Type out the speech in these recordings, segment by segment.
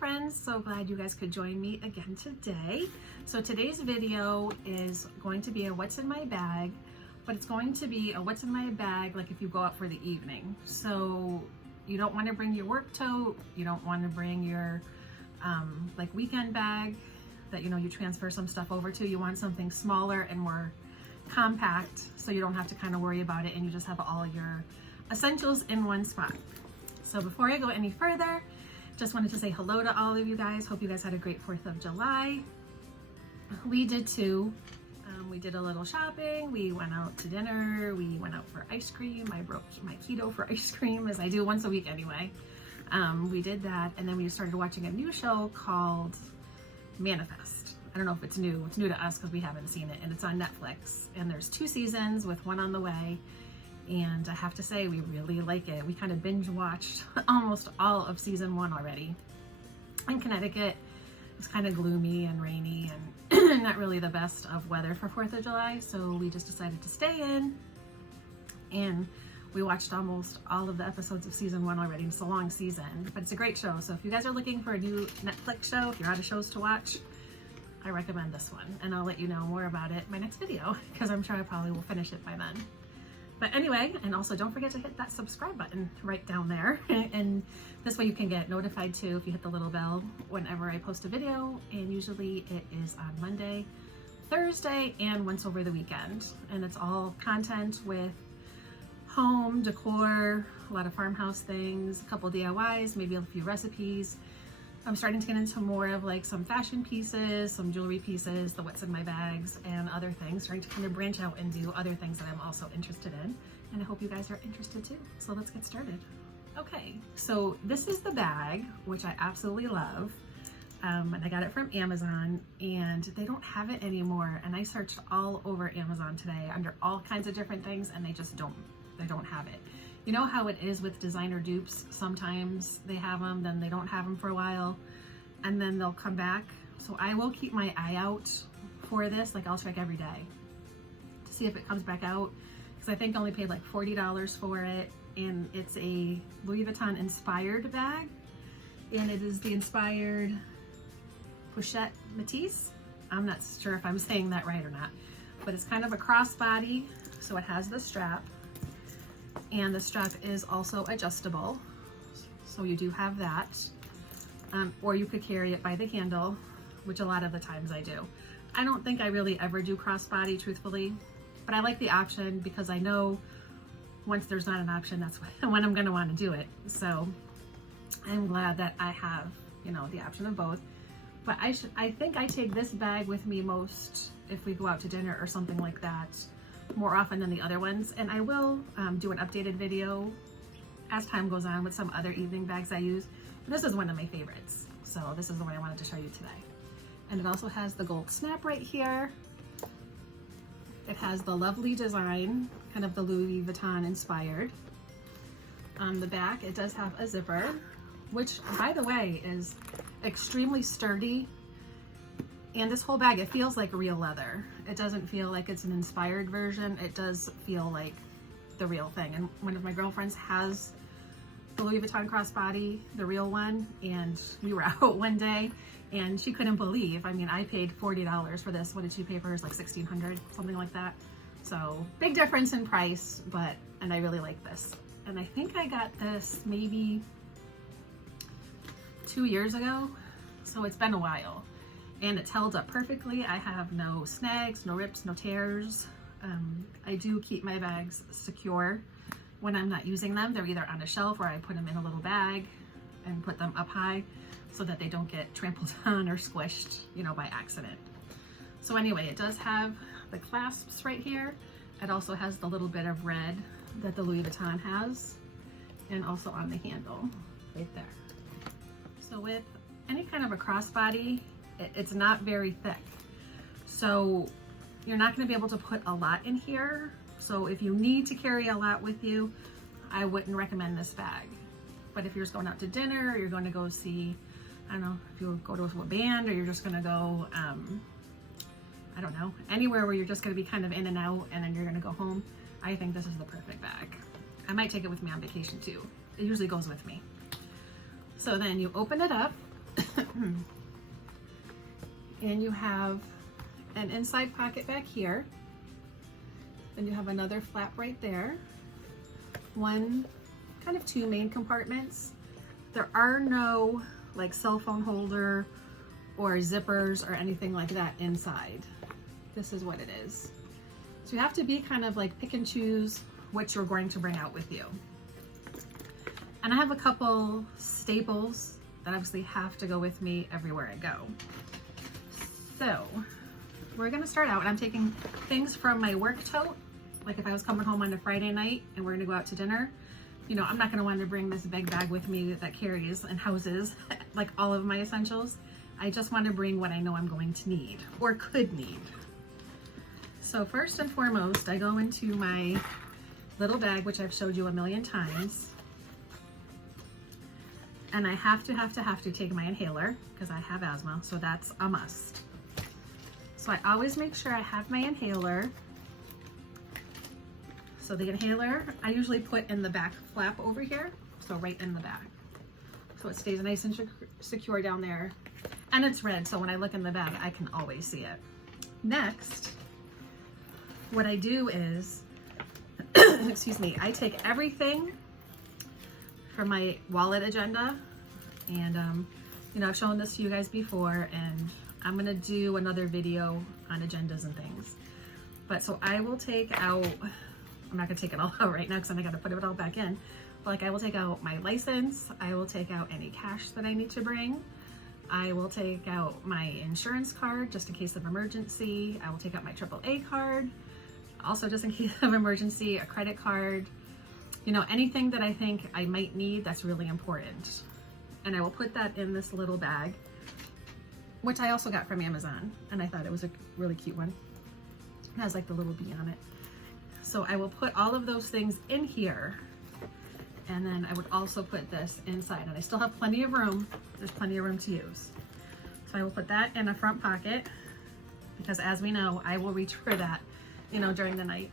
friends, so glad you guys could join me again today. So today's video is going to be a what's in my bag, but it's going to be a what's in my bag like if you go out for the evening. So you don't want to bring your work tote, you don't want to bring your like weekend bag that you transfer some stuff over to. You want something smaller and more compact so you don't have to kind of worry about it and you just have all your essentials in one spot. So before I go any further, just wanted to say hello to all of you guys. Hope you guys had a great 4th of July. We did too. We did a little shopping. We went out to dinner. We went out for ice cream. I broke my keto for ice cream, as I do once a week anyway. We did that, and then we started watching a new show called Manifest. I don't know if it's new. It's new to us because we haven't seen it, and it's on Netflix. And there's 2 seasons with 1 on the way. And I have to say, we really like it. We kind of binge watched almost all of season 1 already. In Connecticut, it was kind of gloomy and rainy and not really the best of weather for 4th of July. So we just decided to stay in, and we watched almost all of the episodes of season 1 already. It's a long season, but it's a great show. So if you guys are looking for a new Netflix show, if you're out of shows to watch, I recommend this one. And I'll let you know more about it in my next video because I'm sure I probably will finish it by then. But anyway, and also don't forget to hit that subscribe button right down there. And this way you can get notified too if you hit the little bell whenever I post a video. And usually it is on Monday, Thursday, and once over the weekend. And it's all content with home decor, a lot of farmhouse things, a couple DIYs, maybe a few recipes. I'm starting to get into more of like some fashion pieces, some jewelry pieces, the what's in my bags, and other things, starting to kind of branch out and do other things that I'm also interested in. And I hope you guys are interested too. So let's get started. Okay, so this is the bag, which I absolutely love. And I got it from Amazon, and they don't have it anymore. And I searched all over Amazon today under all kinds of different things, and they don't have it. You know how it is with designer dupes? Sometimes they have them, then they don't have them for a while, and then they'll come back. So I will keep my eye out for this. Like, I'll check every day to see if it comes back out, because I think I only paid like $40 for it, and it's a Louis Vuitton inspired bag, and it is the inspired Pochette Matisse. I'm not sure if I'm saying that right or not, but it's kind of a crossbody, so it has the strap. And the strap is also adjustable, so you do have that. Or you could carry it by the handle, which a lot of the times I do. I don't think I really ever do crossbody, truthfully, but I like the option because I know once there's not an option, that's when I'm gonna wanna do it. So I'm glad that I have, the option of both. But I think I take this bag with me most if we go out to dinner or something like that, more often than the other ones. And I will do an updated video as time goes on with some other evening bags I use. This is one of my favorites, so this is the one I wanted to show you today. And it also has the gold snap right here. It has the lovely design, kind of the Louis Vuitton inspired. On the back, it does have a zipper, which, by the way, is extremely sturdy. And this whole bag, it feels like real leather. It doesn't feel like it's an inspired version. It does feel like the real thing. And one of my girlfriends has the Louis Vuitton crossbody, the real one, and we were out one day and she couldn't believe, I paid $40 for this. What did she pay for hers? Like $1,600, something like that. So big difference in price, and I really like this. And I think I got this maybe 2 years ago. So it's been a while. And it's held up perfectly. I have no snags, no rips, no tears. I do keep my bags secure when I'm not using them. They're either on a shelf or I put them in a little bag and put them up high so that they don't get trampled on or squished, by accident. So anyway, it does have the clasps right here. It also has the little bit of red that the Louis Vuitton has, and also on the handle right there. So with any kind of a crossbody, it's not very thick, so you're not going to be able to put a lot in here. So if you need to carry a lot with you, I wouldn't recommend this bag. But if you're just going out to dinner, or you're going to go see, I don't know, if you go to a band, or you're just going to go, I don't know, anywhere where you're just going to be kind of in and out and then you're going to go home, I think this is the perfect bag. I might take it with me on vacation too. It usually goes with me. So then you open it up, And you have an inside pocket back here. Then you have another flap right there. One, kind of two main compartments. There are no like cell phone holder or zippers or anything like that inside. This is what it is. So you have to be kind of like pick and choose what you're going to bring out with you. And I have a couple staples that obviously have to go with me everywhere I go. So we're gonna start out, and I'm taking things from my work tote. Like if I was coming home on a Friday night and we're gonna go out to dinner, you know, I'm not gonna want to bring this big bag with me that carries and houses like all of my essentials. I just want to bring what I know I'm going to need or could need. So first and foremost, I go into my little bag, which I've showed you a million times. And I have to take my inhaler because I have asthma, so that's a must. So I always make sure I have my inhaler. So the inhaler, I usually put in the back flap over here, so right in the back. So it stays nice and secure down there. And it's red, so when I look in the bag, I can always see it. Next, what I do is, excuse me, I take everything from my wallet agenda, and you know, I've shown this to you guys before, and I'm gonna do another video on agendas and things. But so I will take out, I'm not gonna take it all out right now because I gotta put it all back in. But like I will take out my license, I will take out any cash that I need to bring. I will take out my insurance card just in case of emergency. I will take out my AAA card, also just in case of emergency, a credit card. You know, anything that I think I might need that's really important. And I will put that in this little bag, which I also got from Amazon, and I thought it was a really cute one. It has like the little bee on it. So I will put all of those things in here, and then I would also put this inside, and I still have plenty of room. There's plenty of room to use. So I will put that in a front pocket, because as we know, I will reach for that, you know, during the night.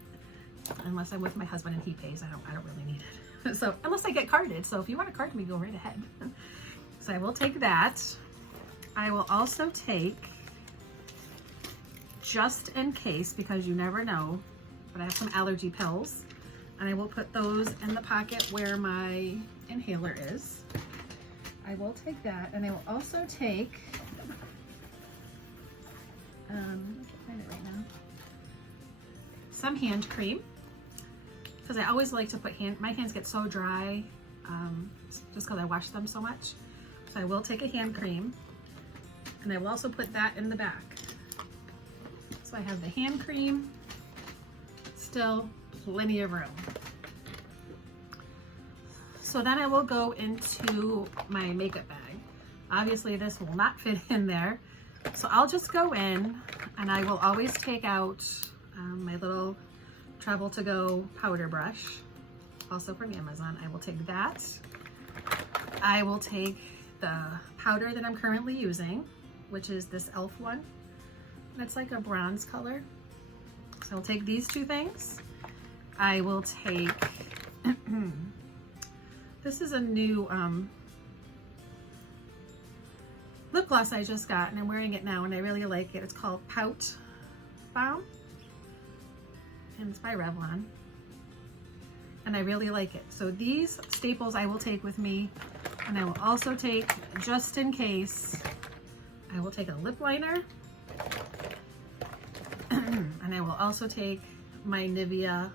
Unless I'm with my husband and he pays, I don't really need it. So unless I get carded. So if you want to card me, go right ahead. So I will take that. I will also take, just in case, because you never know, but I have some allergy pills, and I will put those in the pocket where my inhaler is. I will take that, and I will also take, I can't find it right now, some hand cream, because I always like to put my hands get so dry, just because I wash them so much. So I will take a hand cream, and I will also put that in the back. So I have the hand cream, still plenty of room. So then I will go into my makeup bag. Obviously this will not fit in there. So I'll just go in, and I will always take out my little Travel to Go powder brush, also from Amazon. I will take that. I will take the powder that I'm currently using, which is this e.l.f. one. That's like a bronze color. So I'll take these two things. I will take, this is a new lip gloss I just got, and I'm wearing it now, and I really like it. It's called Pout Balm, and it's by Revlon, and I really like it. So these staples I will take with me, and I will also take, just in case, I will take a lip liner, and I will also take my Nivea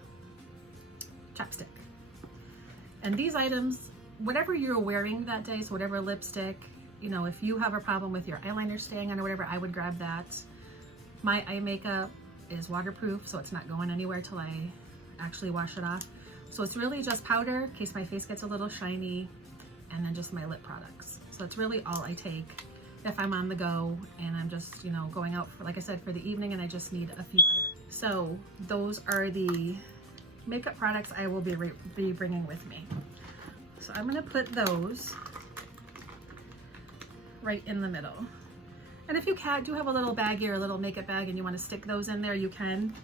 chapstick. And these items, whatever you're wearing that day, so whatever lipstick, you know, if you have a problem with your eyeliner staying on or whatever, I would grab that. My eye makeup is waterproof, so it's not going anywhere till I actually wash it off. So it's really just powder in case my face gets a little shiny, and then just my lip products. So it's really all I take if I'm on the go and I'm just, you know, going out for, like I said, for the evening, and I just need a few items. So those are the makeup products I will be bringing with me. So I'm gonna put those right in the middle. And if you do have a little baggie or a little makeup bag and you want to stick those in there, you can,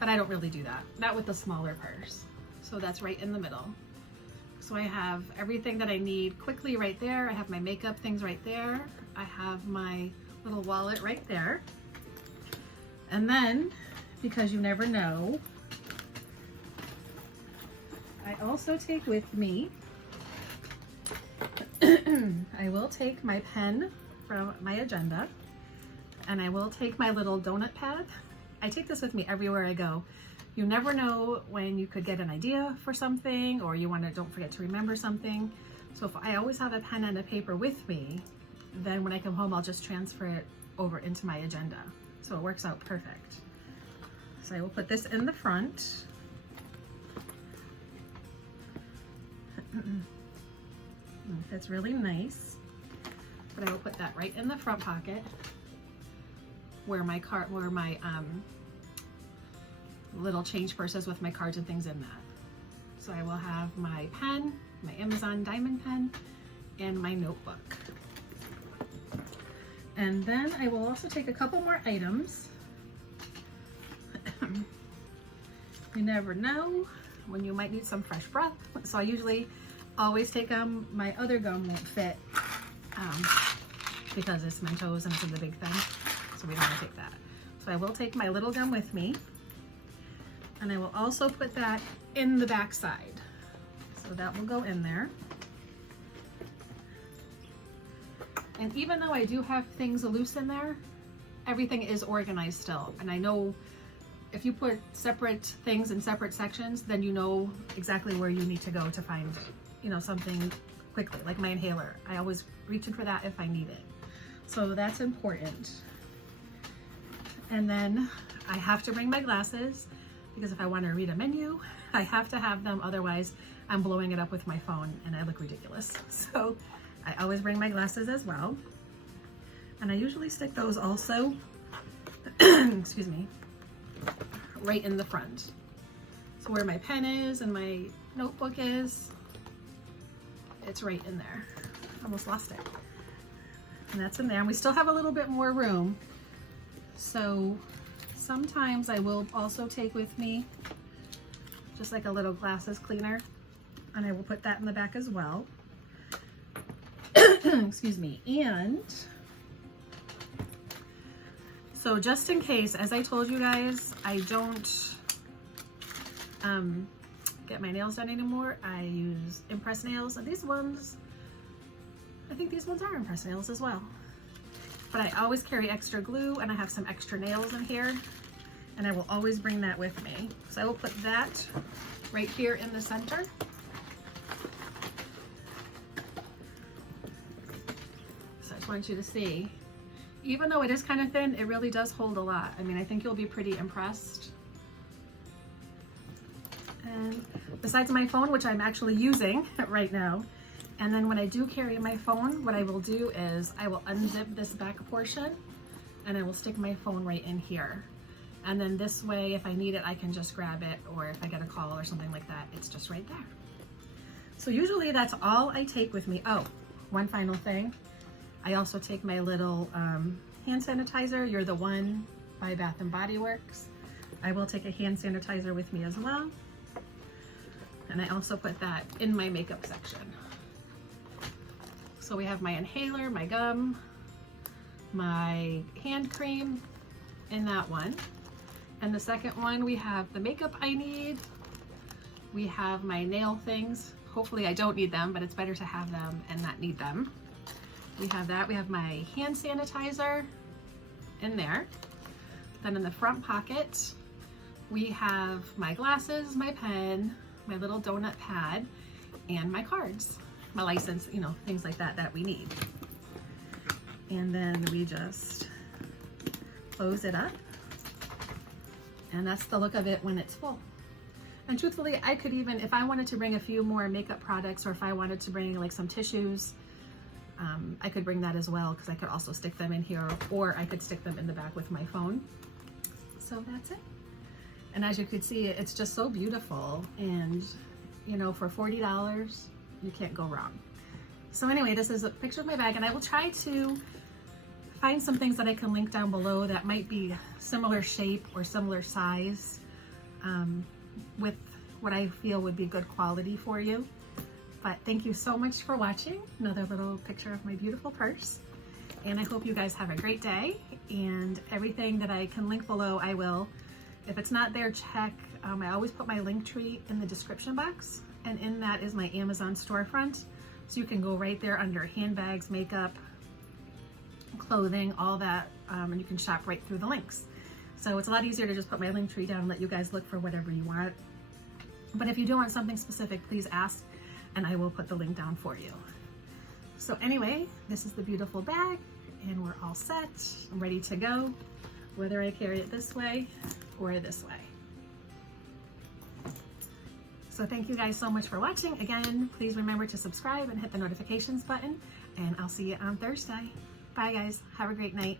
but I don't really do that. Not with the smaller purse. So that's right in the middle. So I have everything that I need quickly right there. I have my makeup things right there. I have my little wallet right there. And then, because you never know, I also take with me, I will take my pen from my agenda, and I will take my little donut pad. I take this with me everywhere I go. You never know when you could get an idea for something, or you don't forget to remember something. So if I always have a pen and a paper with me, then when I come home, I'll just transfer it over into my agenda. So it works out perfect. So I will put this in the front. That's really nice. But I will put that right in the front pocket where my little change purse is with my cards and things in that. So I will have my pen, my Amazon diamond pen, and my notebook. And then I will also take a couple more items. You never know when you might need some fresh breath. So I usually always take gum. My other gum won't fit because it's Mentos and it's in the big thing. So we don't want to take that. So I will take my little gum with me. And I will also put that in the back side. So that will go in there. And even though I do have things loose in there, everything is organized still. And I know if you put separate things in separate sections, then you know exactly where you need to go to find, something quickly, like my inhaler. I always reach in for that if I need it. So that's important. And then I have to bring my glasses because if I want to read a menu, I have to have them. Otherwise, I'm blowing it up with my phone and I look ridiculous. So I always bring my glasses as well. And I usually stick those also, excuse me, right in the front. So where my pen is and my notebook is, it's right in there. Almost lost it. And that's in there. And we still have a little bit more room. So sometimes I will also take with me just like a little glasses cleaner, and I will put that in the back as well. Excuse me. And so just in case, as I told you guys, I don't get my nails done anymore. I use impress nails, and these ones, I think these ones are impress nails as well. But I always carry extra glue, and I have some extra nails in here, and I will always bring that with me. So I will put that right here in the center. So I just want you to see, even though it is kind of thin, it really does hold a lot. I mean, I think you'll be pretty impressed. And besides my phone, which I'm actually using right now, and then when I do carry my phone, what I will do is I will unzip this back portion and I will stick my phone right in here. And then this way, if I need it, I can just grab it, or if I get a call or something like that, it's just right there. So usually that's all I take with me. Oh, one final thing. I also take my little hand sanitizer. You're the One by Bath & Body Works. I will take a hand sanitizer with me as well. And I also put that in my makeup section. So we have my inhaler, my gum, my hand cream in that one. And the second one, we have the makeup I need. We have my nail things. Hopefully I don't need them, but it's better to have them and not need them. We have that. We have my hand sanitizer in there. Then in the front pocket, we have my glasses, my pen, my little donut pad, and my cards, my license, things like that that we need. And then we just close it up. And that's the look of it when it's full. And truthfully, I could even, if I wanted to bring a few more makeup products, or if I wanted to bring like some tissues, I could bring that as well, because I could also stick them in here, or I could stick them in the back with my phone. So that's it. And as you can see, it's just so beautiful. And for $40, you can't go wrong. So anyway, this is a picture of my bag, and I will try to find some things that I can link down below that might be similar shape or similar size with what I feel would be good quality for you. But thank you so much for watching. Another little picture of my beautiful purse. And I hope you guys have a great day, and everything that I can link below, I will. If it's not there, check. I always put my link tree in the description box, and in that is my Amazon storefront. So you can go right there under handbags, makeup, clothing, all that, and you can shop right through the links. So it's a lot easier to just put my link tree down and let you guys look for whatever you want. But if you do want something specific, please ask, and I will put the link down for you. So anyway, this is the beautiful bag, and we're all set. I'm ready to go, whether I carry it this way or this way. So thank you guys so much for watching. Again, please remember to subscribe and hit the notifications button, and I'll see you on Thursday. Bye guys, have a great night.